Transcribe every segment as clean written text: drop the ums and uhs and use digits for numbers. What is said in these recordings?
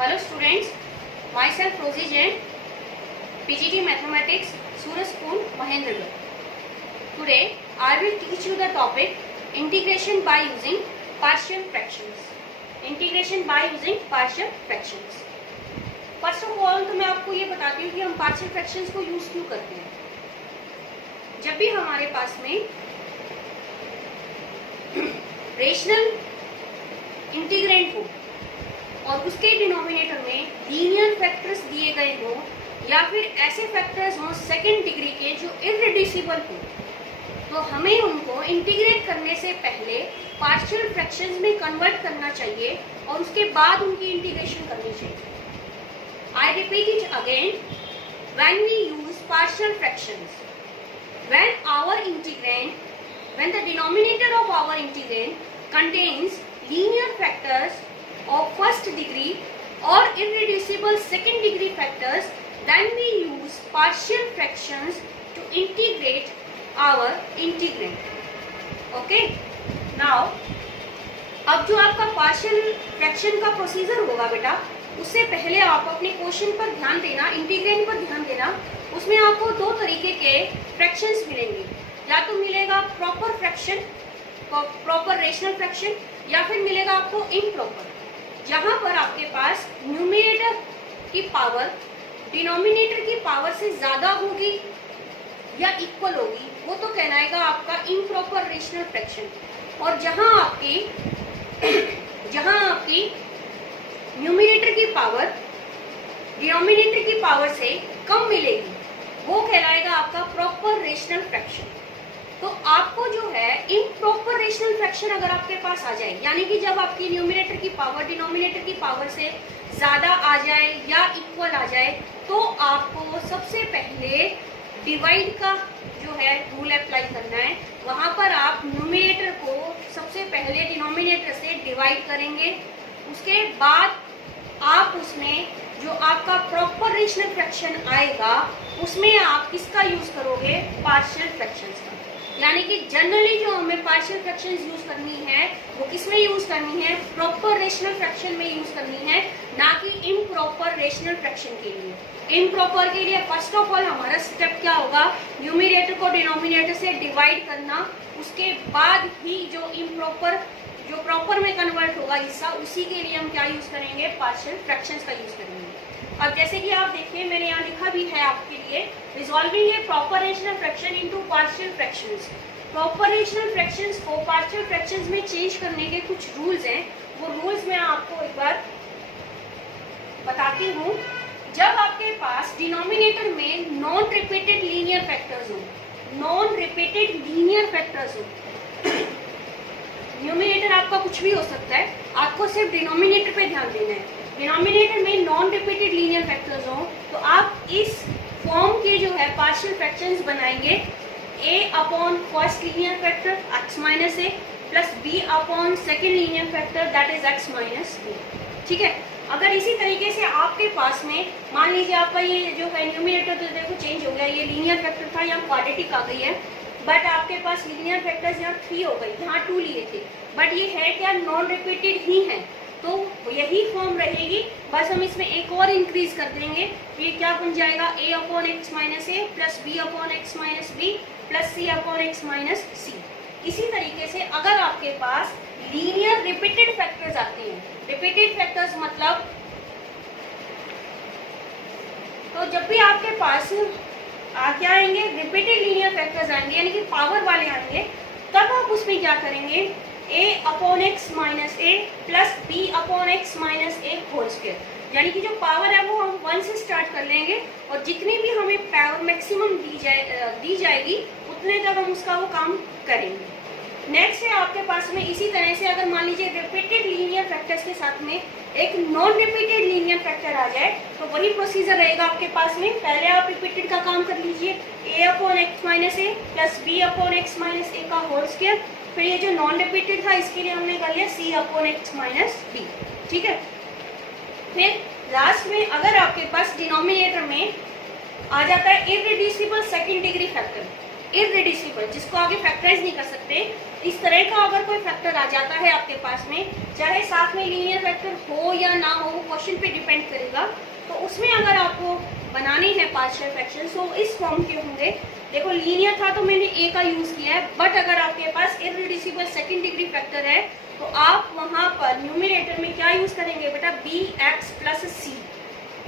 Hello students, myself Rosie Jain, PGT Mathematics, Suraj School, Mahendragarh. Today I will teach you the topic integration by using partial fractions. Integration by using partial fractions. First of all तो मैं आपको ये बताती हूँ कि हम partial fractions को use क्यों करते हैं. जब भी हमारे पास में रेशनल इंटीग्रेंट हो और उसके डिनोमिनेटर में लीनियर फैक्टर्स दिए गए हो या फिर ऐसे फैक्टर्स हो सेकेंड डिग्री के जो इररिड्यूसिबल हो, तो हमें उनको इंटीग्रेट करने से पहले पार्शियल फ्रैक्शंस में कन्वर्ट करना चाहिए और उसके बाद उनकी इंटीग्रेशन करनी चाहिए. I repeat it again, when we use partial fractions, when the denominator of our integrand contains linear factors of first degree or irreducible second degree factors, then we use partial fractions to integrate our integrand. Okay, now अब जो आपका partial fraction का procedure होगा बेटा, उससे पहले आप अपने क्वेश्चन पर ध्यान देना, इंटीग्रेंड पर ध्यान देना. उसमें आपको दो तरीके के फ्रैक्शंस मिलेंगे, या तो मिलेगा proper fraction, proper rational fraction, या फिर मिलेगा आपको इम्प्रॉपर, जहां पर आपके पास न्यूमरेटर की पावर डिनोमिनेटर की पावर से ज्यादा होगी या इक्वल होगी, वो तो कहलाएगा आपका इम्प्रॉपर रेशनल फ्रैक्शन. और जहां आपकी न्यूमरेटर की पावर डिनोमिनेटर की पावर से कम मिलेगी, वो कहलाएगा आपका प्रॉपर रेशनल फ्रैक्शन. तो आपको जो है इम्प्रॉपर रेशनल फ्रैक्शन अगर आपके पास आ जाए, यानी कि जब आपकी न्यूमरेटर की पावर डिनोमिनेटर की पावर से ज्यादा आ जाए या इक्वल आ जाए, तो आपको सबसे पहले डिवाइड का जो है रूल अप्लाई करना है. वहां पर आप न्यूमरेटर को सबसे पहले डिनोमिनेटर से डिवाइड करेंगे. उसके बाद आप उसमें जो आपका प्रॉपर रेशनल फ्रैक्शन आएगा, उसमें आप किसका यूज करोगे? पार्शियल फ्रैक्शंस का. यानी कि जनरली जो हमें पार्शियल फ्रैक्शंस यूज करनी है, वो किसमें यूज करनी है? प्रॉपर रेशनल फ्रैक्शन में यूज करनी है, ना कि इम्प्रॉपर रेशनल फ्रैक्शन के लिए. इम्प्रॉपर के लिए फर्स्ट ऑफ ऑल हमारा स्टेप क्या होगा? न्यूमरेटर को डिनोमिनेटर से डिवाइड करना. उसके बाद ही जो प्रॉपर में कन्वर्ट होगा हिस्सा, उसी के लिए हम क्या यूज करेंगे? पार्शियल फ्रैक्शंस का यूज करेंगे. अब जैसे कि आप देखिए, मैंने यहाँ लिखा भी है आपके लिए, resolving a proper rational fraction into partial fractions. Proper rational fractions को पार्शियल फ्रैक्शंस में चेंज करने के कुछ रूल्स हैं. वो रूल्स मैं आपको एक बार बताती हूँ. जब आपके पास डिनोमिनेटर में नॉन रिपीटेड लीनियर फैक्टर्स हो, न्यूमरेटर आपका कुछ भी हो सकता है, आपको सिर्फ डिनोमिनेटर पे ध्यान देना है. डिनोमिनेटर में नॉन रिपीटेड लीनियर फैक्टर्स हो, तो आप इस फॉर्म के जो है पार्शियल फ्रैक्शंस बनाएंगे. a upon first linear factor x minus a plus b upon second linear factor that is x minus b. ठीक है. अगर इसी तरीके से आपके पास में मान लीजिए आपका ये जो है न्यूमरेटर तो देखो चेंज हो गया, ये लीनियर फैक्टर था, यहाँ क्वाड्रेटिक आ गई है, बट आपके पास लीनियर फैक्टर्स यहाँ 3 हो गई, यहाँ 2 लिए थे, बट ये है क्या? नॉन रिपीटेड ही है, तो यही फॉर्म रहेगी. बस हम इसमें एक और इंक्रीज कर देंगे, तो ये क्या बन जाएगा? a upon x minus a plus b upon x minus b plus c upon x minus c. इसी तरीके से अगर आपके पास लीनियर रिपीटेड फैक्टर्स आते हैं, रिपीटेड फैक्टर्स मतलब, तो जब भी आपके पास क्या आएंगे? रिपीटेड लीनियर फैक्टर्स आएंगे, यानी कि पावर वाले आएंगे, तब आप उसमें क्या करेंगे? a upon x minus a plus b upon x minus a whole square. यानी कि जो पावर है वो हम 1 से स्टार्ट कर लेंगे, और जितनी भी हमें पावर मैक्सिमम दी जाएगी उतने तक हम उसका वो काम करेंगे. नेक्स्ट है आपके पास में इसी तरह से, अगर मान लीजिए रिपीटेड लीनियर फैक्टर्स के साथ में एक नॉन रिपीटेड लीनियर फैक्टर आ जाए, तो वही प्रोसीजर रहेगा आपके पास में. पहले आप रिपीटेड का काम कर लीजिए, a upon x minus a plus b upon x minus a का होल स्क्वायर. फिर ये जो नॉन रिपीटेड था, इसके लिए हमने कर लिया c upon x minus b. ठीक है. फिर लास्ट में अगर आपके पास डिनोमिनेटर में आ जाता है irreducible second degree factor, irreducible जिसको आगे फैक्टराइज नहीं कर सकते, इस तरह का अगर कोई फैक्टर आ जाता है आपके पास में, चाहे साथ में लीनियर फैक्टर हो या ना हो, वो क्वेश्चन पे डिपेंड करेगा, तो उसमें अगर आपको बनाने हैं पार्शियल फ्रैक्शन तो इस फॉर्म के होंगे। देखो लीनियर था तो मैंने ए का यूज किया है, बट अगर आपके पास इररिड्यूसिबल सेकंड डिग्री फैक्टर है तो आप वहां पर न्यूमरेटर में क्या यूज करेंगे बेटा, बी एक्स प्लस सी।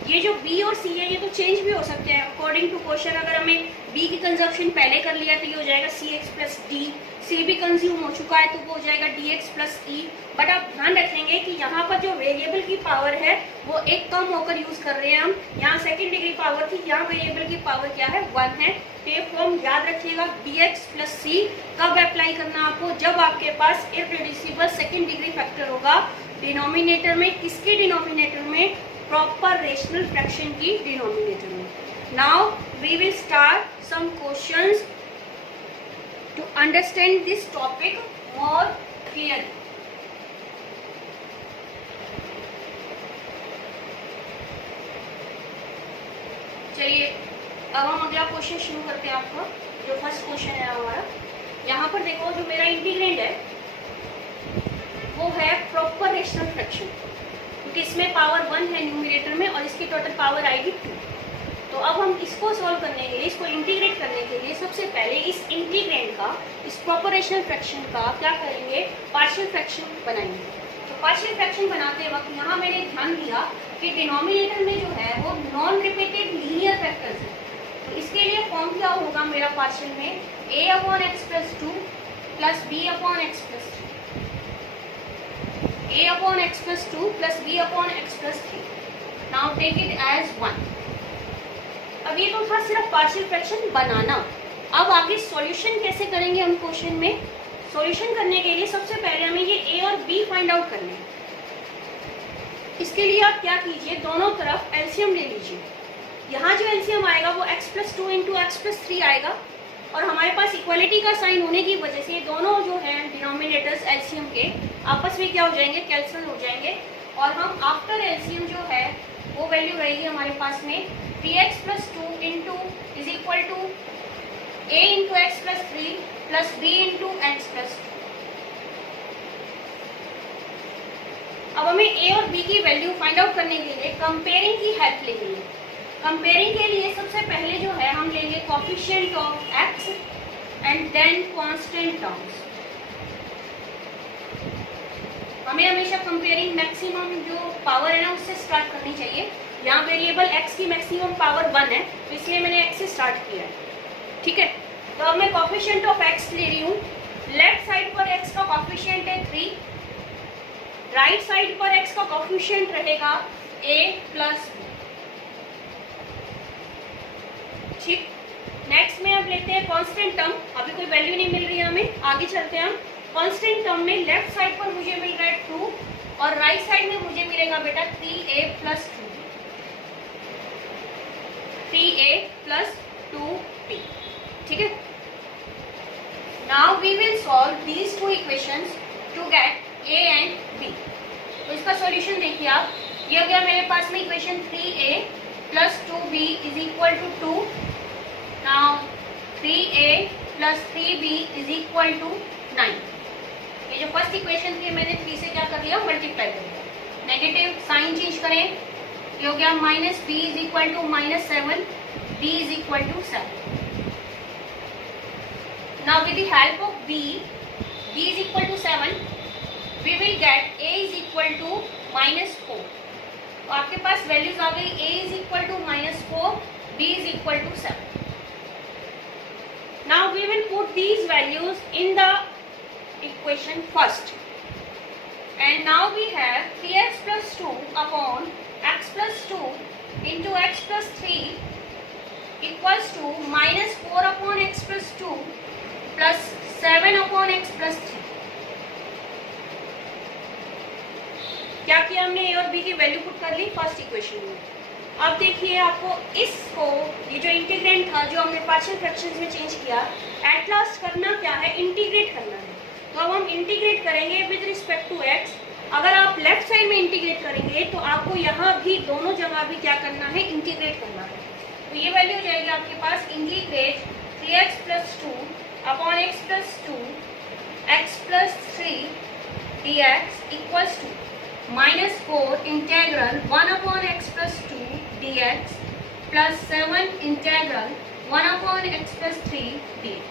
ये जो b और c है ये तो चेंज भी हो सकते हैं अकॉर्डिंग टू क्वेश्चन। अगर हमें b की कंजप्शन पहले कर लिया तो ये हो जाएगा cx प्लस डी, c भी कंज्यूम हो चुका है तो वो हो जाएगा dx प्लस e। बट आप ध्यान रखेंगे कि यहाँ पर जो वेरिएबल की पावर है वो एक कम होकर यूज कर रहे हैं हम। यहाँ सेकेंड डिग्री पावर थी, यहाँ वेरिएबल की पावर क्या है, 1 है। तो ये फॉर्म याद रखिएगा, dx प्लस c कब अप्लाई करना आपको, जब आपके पास इररिड्यूसिबल सेकेंड डिग्री फैक्टर होगा डिनोमिनेटर में। किसके डिनोमिनेटर में, प्रॉपर रेशनल फ्रैक्शन की डिनोमिनेटर में। Now we will start some questions to understand this topic more clearly. चलिए अब हम अगला क्वेश्चन शुरू करते हैं आपका। जो फर्स्ट क्वेश्चन है हमारा, यहाँ पर देखो जो मेरा इंटीग्रेंड है वो है प्रॉपर रेशनल फ्रैक्शन, क्योंकि इसमें पावर 1 है न्यूमरेटर में और इसकी टोटल पावर आएगी 2। तो अब हम इसको सॉल्व करने के लिए, इसको इंटीग्रेट करने के लिए सबसे पहले इस इंटीग्रेंड का, इस प्रॉपर रेशनल फ्रैक्शन का क्या करेंगे, पार्शियल फ्रैक्शन बनाएंगे। तो पार्शियल फ्रैक्शन बनाते वक्त यहाँ मैंने ध्यान दिया कि डिनोमिनेटर में जो है वो नॉन रिपीटेड लीनियर फैक्टर्स है। तो इसके लिए फॉर्म क्या होगा मेरा पार्शियल में, a upon x plus 2 plus b upon x plus 3, a upon x plus 2 plus b upon x plus 3. Now take it as 1. अब ये तो था सिर्फ पार्शियल फ्रैक्शन बनाना। अब आगे सॉल्यूशन कैसे करेंगे हम क्वेश्चन में। सॉल्यूशन करने के लिए सबसे पहले हमें ये a और b फाइंड आउट करने हैं। इसके लिए आप क्या कीजिए, दोनों तरफ एलसीएम ले लीजिए। यहाँ जो एलसीएम आएगा वो x plus 2 into x plus 3 आएगा, और हमारे पास इक्वालिटी का साइन होने की वजह से दोनों जो हैं डिनोमिनेटर्स एलसीएम के आपस में क्या हो जाएंगे, कैंसिल हो जाएंगे। और हम आफ्टर एलसीएम जो है वो वैल्यू रहेगी हमारे पास में 3x plus 2 into is equal to a into x plus 3 plus b into x plus 2। अब हमें a और b की वैल्यू फाइंड आउट करने के लिए कंपेयरिंग की हेल्प लेंगे। कंपेयरिंग के लिए सबसे पहले जो है हम लेंगे coefficient of x and then constant terms. हमें हमेशा कंपेयरिंग मैक्सिमम जो पावर है ना उससे स्टार्ट करनी चाहिए। यहाँ वेरिएबल x की मैक्सिमम पावर 1 है तो इसलिए मैंने x से स्टार्ट किया है, ठीक है। तो अब मैं कोफिशिएंट ऑफ x ले रही हूँ। लेफ्ट साइड पर x का कोफिशिएंट है 3, राइट साइड पर x का कोफिशिएंट रहेगा a प्लस b, ठीक। नेक्स्ट में अब लेते हैं कांस्टेंट टर्म। अभी कोई वैल्यू नहीं मिल रही है हमें, आगे चलते हैं हम। कांस्टेंट टर्म में लेफ्ट साइड पर मुझे मिल रहा है 2 और राइट साइड में मुझे मिलेगा बेटा 3a plus 2, 3a plus 2b, ठीक है। Now we will solve these two equations to get a and b। तो इसका सॉल्यूशन देखिए आप, ये हो गया मेरे पास में equation 3a plus 2b is equal to 2। Now 3a plus 3b is equal to 9। ये जो फर्स्ट इक्वेशन थी मैंने 3 से क्या कर दिया, मल्टीप्लाई कर दिया। नेगेटिव साइन चेंज करें, ये हो गया minus b is equal to minus 7, b is equal to 7। Now with the help of b is equal to 7, we will get a is equal to minus 4। तो आपके पास values आ गई, a is equal to minus 4, b is equal to 7। Now we will put these values in the equation first, and now we have 3x plus 2 upon x plus 2 into x plus 3 equals to minus 4 upon x plus 2 plus 7 upon x plus 3। क्या किया हमने, a और b की value put कर ली first equation में। अब देखिए आपको इसको, ये जो इंटीग्रेंड था जो हमने पार्शियल फ्रैक्शंस में चेंज किया, एट लास्ट करना क्या है, इंटीग्रेट करना है। तो अब हम इंटीग्रेट करेंगे विद रिस्पेक्ट टू x। अगर आप लेफ्ट साइड में इंटीग्रेट करेंगे तो आपको यहाँ भी दोनों जगह भी क्या करना है, इंटीग्रेट करना है। तो ये वैल्यू हो जाएगी आपके पास integrate 3x plus 2 upon x plus 2 x plus 3 dx equals to minus 4 integral 1 upon x plus 2 dx plus 7 integral 1 upon x plus 3 dx.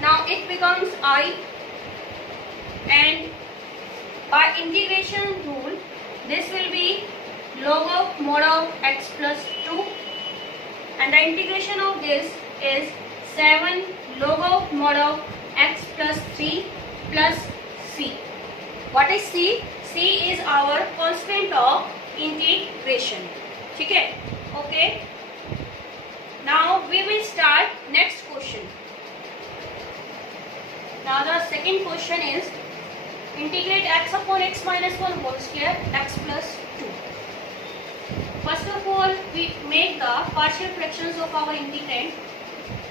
Now it becomes I, and by integration rule this will be log of mod of x plus 2, and the integration of this is 7 log of mod of x plus 3 plus c. What is c? c is our constant of integration. ठीक है? Okay. Now we will start next question. Now the second question is integrate x upon x minus 1 whole square x plus 2. First of all, we make the partial fractions of our integrand,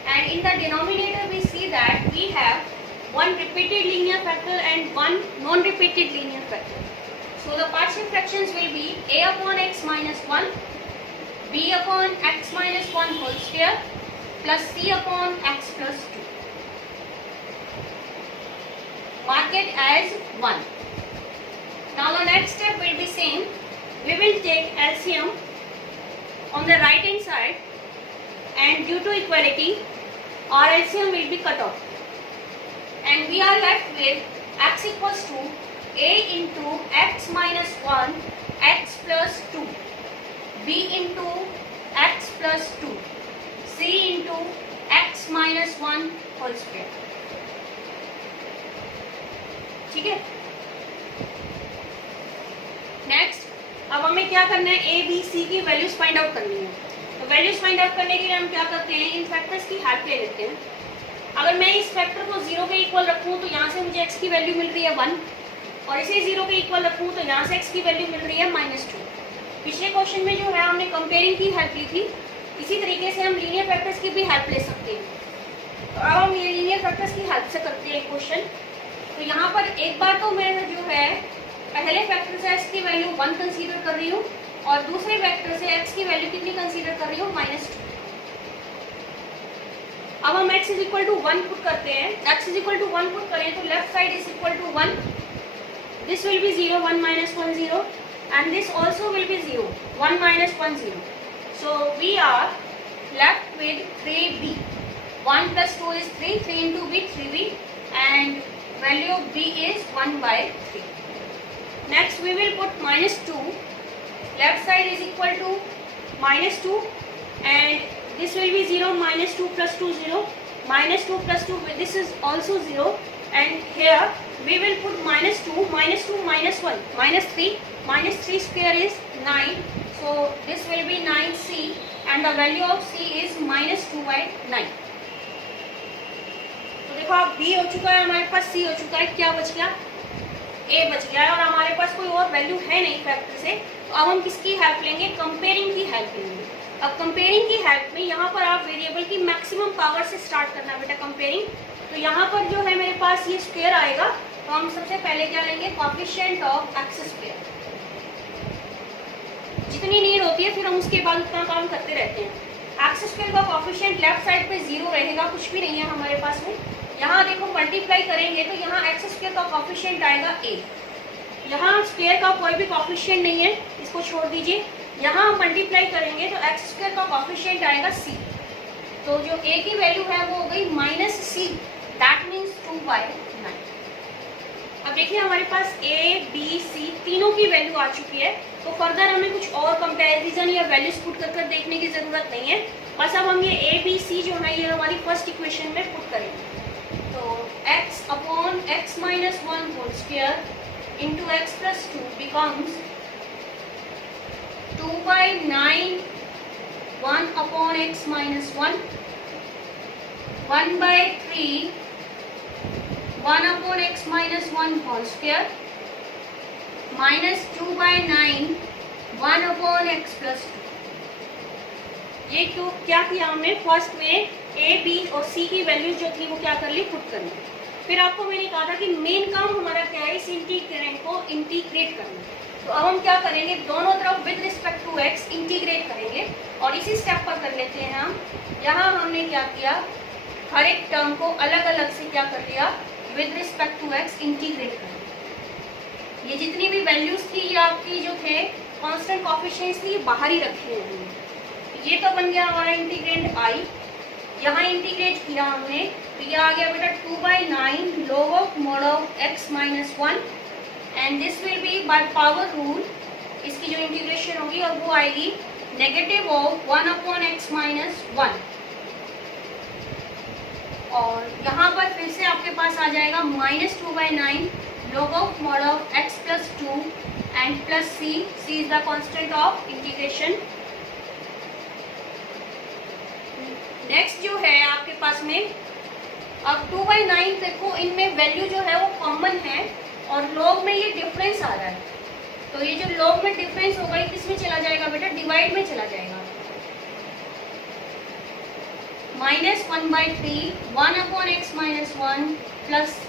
and in the denominator we see that we have one repeated linear factor and one non-repeated linear factor. So the partial fractions will be a upon x minus 1, b upon x minus 1 whole square plus c upon x plus 2. Mark it as 1. Now the next step will be same. We will take LCM on the right hand side, and due to equality our LCM will be cut off, and we are left with x equals to a into x minus 1 x plus 2, b into x plus 2, c into x minus 1 whole square. ठीक है? Next अब हमें क्या करना है, A B C की values find out करनी है. तो वैल्यूज फाइंड आउट करने के लिए हम क्या करते हैं, इन फैक्टर्स की हेल्प ले लेते हैं. अगर मैं इस फैक्टर को 0 के इक्वल रखूं तो यहाँ से मुझे x की वैल्यू मिल रही है 1, और इसे 0 के इक्वल रखूं तो यहाँ से x की वैल्यू मिल रही है -2. पिछले क्वेश्चन में जो है हमने कंपेयरिंग की हेल्प ली थी, इसी तरीके से हम लीनियर फैक्टर्स की भी हेल्प ले सकते हैं. तो अब हम ये लीनियर फैक्टर्स की हेल्प से करते हैं क्वेश्चन. तो यहाँ पर एक बार तो मैं जो है पहले फैक्टर से x की वैल्यू 1 कंसीडर कर रही हूँ, और दूसरे फैक्टर से x की वैल्यू कितनी कंसीडर कर रही हूँ, -2. अब हम x is equal to 1 put करते हैं. x is equal to 1 put करें तो left side is equal to 1, this will be 0, 1 minus 1 0, and this also will be 0, 1 minus 1 0. So we are left with 3b. 1 plus 2 is 3, 3 into b 3b, and value of b is 1 by 3. Next we will put -2. Left side is equal to -2, and this will be 0, -2 plus 2 0, -2 plus 2, this is also 0, and here we will put -2, -2 minus 1, -3, -3 square is 9, so this will be 9c, and the value of c is -2 by 9. तो देखो अब b हो चुका है हमारे पास, c हो चुका है, क्या बच गया, a बच गया है, और हमारे पास कोई और वैल्यू है नहीं फैक्टर से. तो अब हम किसकी हेल्प लेंगे, कंपेयरिंग की हेल्प लेंगे. अब कंपेयरिंग की हेल्प में यहाँ पर आप वेरिएबल की मैक्सिमम पावर से स्टार्ट करना बेटा कंपेयरिंग. तो यहाँ पर जो है मेरे पास ये स्क्वायर आएगा, तो हम सबसे पहले क्या लेंगे, कोएफिशिएंट ऑफ एक्स स्क्वायर. जितनी नीड होती है फिर हम उसके बाद उतना काम करते रहते हैं. एक्स स्क्वायर का कोएफिशिएंट लेफ्ट साइड पे 0 रहेगा, कुछ भी नहीं है हमारे पास में. यहाँ देखो मल्टीप्लाई करेंगे तो यहाँ एक्स स्क्वायर का कोएफिशिएंट आएगा a. यहाँ स्क्वायर का कोई भी कोएफिशिएंट नहीं है, इसको छोड़ दीजिए. यहाँ मल्टीप्लाई करेंगे तो एक्स स्क्वायर का कोएफिशिएंट आएगा c. तो जो a की वैल्यू है वो हो गई -c, दैट मीन्स 2/9. अब देखिए हमारे पास a b c तीनों की वैल्यू आ चुकी है, तो फर्दर हमें कुछ और कंपैरिजन या वैल्यूज पुट कर देखने की जरूरत नहीं है. बस अब हम ये a b c जो है ये हमारी फर्स्ट इक्वेशन में पुट करेंगे. तो x upon x minus 1 whole square into x plus 2 becomes 2/9, 1 upon x minus 1, 1/3, 1 upon x minus 1 whole square, minus 2/9, 1 upon x plus 2. ये क्यों क्या किया हमने, फर्स्ट में a b और c की वैल्यू जो थी वो क्या कर ली, पुट कर ली. फिर आपको मैंने कहा था कि मेन काम हमारा क्या है, इस इंटीग्रेंड को इंटीग्रेट करना. तो अब हम क्या करेंगे, दोनों तरफ with respect to x integrate करेंगे, और इसी स्टेप पर कर लेते हैं हम. यहाँ हमने क्या किया, हर एक टर्म को अलग अलग से क्या कर लिया, with respect to x integrate कर लिया। ये जितनी भी वैल्यूज थी ये आपकी जो थे कांस्टेंट कोएफिशिएंट्स थी, ये बाहर ही रखे हैं हमने। ये तो बन गया हमारा इंटीग्रेंड आई, यहाँ इंटीग्रेट किया हमने तो ये आ गया बेटा 2/9 log of mod of x - 1 and this will B by power rule. इसकी जो इंटीग्रेशन होगी और वो आएगी नेगेटिव ऑफ 1/x - 1 और यहाँ पर फिर से आपके पास आ जाएगा -2/9 log of mod of x + 2 and plus c is the constant of integration. Next जो है आपके पास में अब 2/9 देखो, इनमें वैल्यू जो है वो कॉमन है और log में ये डिफरेंस आ रहा है, तो ये जो log में डिफरेंस होगा ये किस में चला जाएगा बेटा, डिवाइड में चला जाएगा। -1/3 1/x - 1 plus.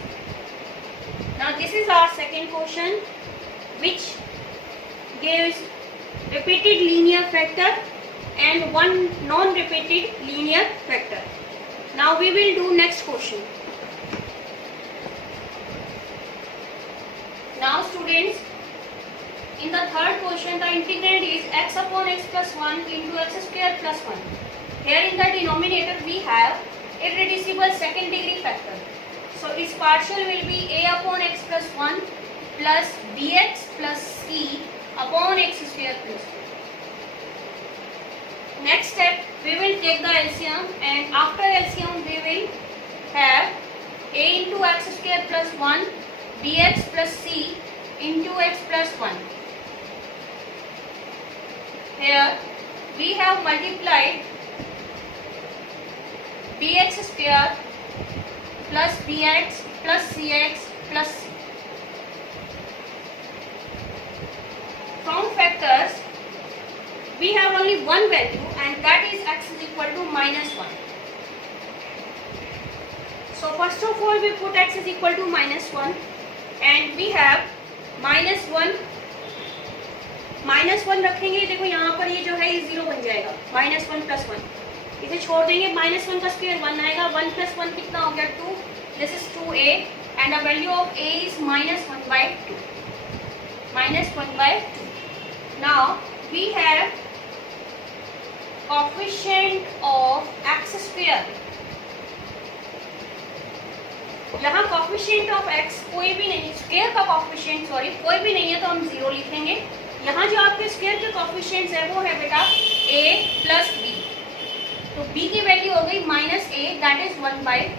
Now this is our second question which gives repeated linear factor and one non-repeated linear factor. Now we will do next question. Now students, in the third question the integrand is x/x + 1 into x² + 1. Here in the denominator we have irreducible second degree factor. So its partial will be a/x + 1 plus bx plus c upon x² + 1. Next step, we will take the LCM and after LCM we will have a into x² + 1 bx plus c into x + 1. Here we have multiplied bx² plus bx plus cx plus c. From factors we have only one value and that is x is equal to -1. So first of all we put x is equal to -1 and we have -1 रखेंगे। देखो यहाँ पर ये जो है ये 0 बन जाएगा, -1 + 1 इसे छोड़ देंगे, -1 का स्क्वायर 1 आएगा, 1 + 1 कितना हो गया 2, this is 2a and the value of a is -1/2, -1/2. Now we have coefficient of x²। यहाँ coefficient of x कोई भी नहीं, स्क्वायर का coefficient सॉरी कोई भी नहीं है तो हम 0 लिखेंगे। यहाँ जो आपके स्क्वायर के coefficients है वो है बेटा a plus b, तो b की वैल्यू हो गई -a दैट इज 1/2।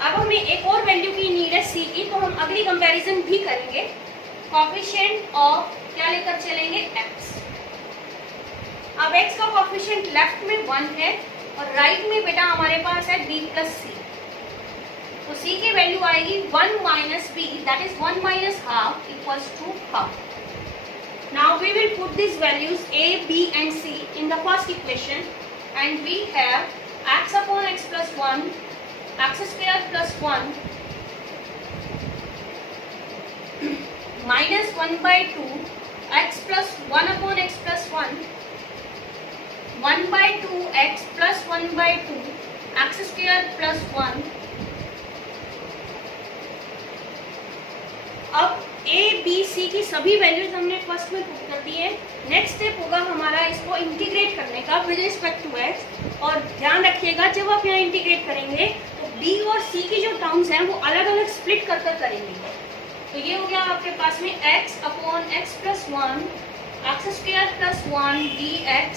अब हमें एक और वैल्यू की नीड है c की, तो हम अगली कंपैरिजन भी करेंगे। कोएफिशिएंट ऑफ क्या लेकर चलेंगे x। अब x का कोएफिशिएंट लेफ्ट में 1 है और राइट में बेटा हमारे पास है b plus c, तो c की वैल्यू आएगी 1 minus b that is 1 minus half equals to half. Now we will put these values a, b and c in the first equation and we have x/x + 1 x² + 1 -1/2 x plus 1/x plus 1 1/2 x plus 1/2 x² plus 1। अब a, b, c की सभी values हमने first में put कर दी है। Next step होगा हमारा इसको इंटीग्रेट करने का विद रिस्पेक्ट टू x, और ध्यान रखिएगा जब आप यहाँ इंटीग्रेट करेंगे तो b और c की जो टर्म्स हैं वो अलग अलग स्प्लिट कर कर करेंगे। तो ये हो गया आपके पास में x/x + 1 x² + 1 dx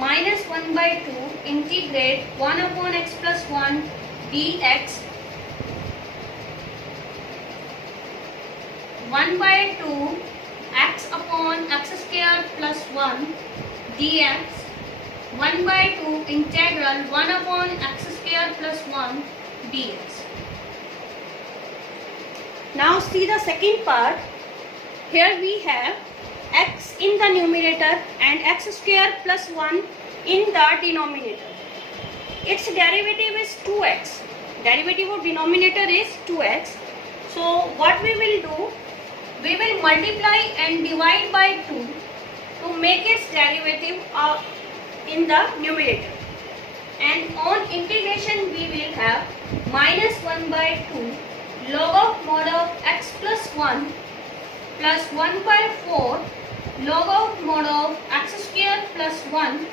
-1/2 integrate 1/x + 1 dx 1/2 x/x² + 1 dx 1/2 integral 1/x² + 1 dx. Now see the second part. Here we have x in the numerator and x² + 1 in the denominator. Its derivative is 2x. Derivative of denominator is 2x. So what we will do? We will multiply and divide by 2 to make its derivative in the numerator. and on integration we will have minus 1 by 2 log of mod of x plus 1 plus 1 by 4 log of mod of x square plus 1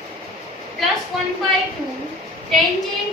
plus 1 by 2 tangent